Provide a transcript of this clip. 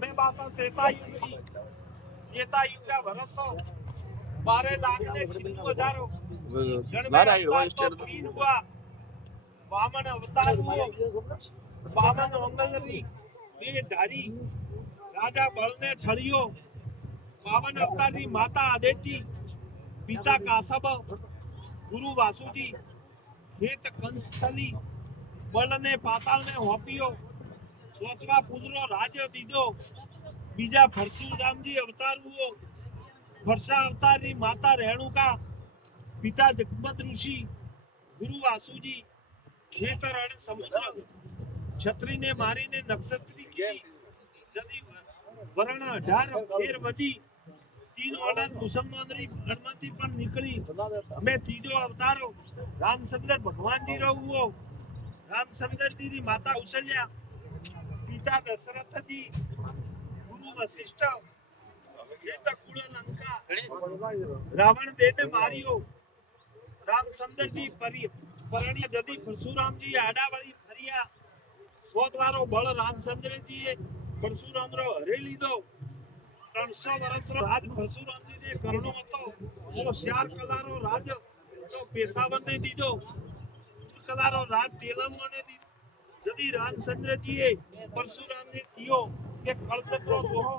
हमें बात त्रेता युग की, त्रेता युग का वर्षो 12 लाख ने 96,000 जन्मे अवतार तो 3 हुआ, वामन अवतार हुआ, वामन मंगलरी બે ધારી રાજા બળને છળિયો, વામન અવતારની માતા આદેતી, પિતા કાસબ, ગુરુ વાસુજી, હેત કંસથલી, બળને પાતાળને હોપ્યો, સોતવા પુત્રો રાજ દીધો, બીજા પરશુરામજી અવતાર હુઓ, વર્ષા અવતારની માતા રેણુકા, પિતા જગમત ઋષિ, ગુરુ વાસુજી, ખેત રણ સમુદ્ર, ક્ષત્રિને મારીને નક્ષત્રી કીધી, જદી વરણ 18 ફેર વધી, 3 ઓલાદ મુસલમાનરી ગણમાંથી પણ નીકળી, અમે ત્રીજો અવતારો રામચંદ્ર ભગવાનજી રહુઓ, રામચંદ્રજીની માતા કૌશલ્યા, પિતા દશરથજી, ગુરુ વશિષ્ઠ, ખેત કુળ લંકા, રાવણ દેને માર્યો, રામચંદ્રજી પરણ્ય જદી પરશુરામજી આડાવળી ફર્યા, સોતવારો બળ રામચંદ્રજીએ પરશુરામનો હરે લીધો, 300 વર્ષનો રાજ પરશુરામજીને કરણો હતો, જો 4 કલારો રાજ તો પેશાવરને દીધો, કલારો રાજ તેલંગણને દીધો, જદી રામચંદ્રજીએ પરશુરામને કીયો કે કલ્પદ્રો દોહો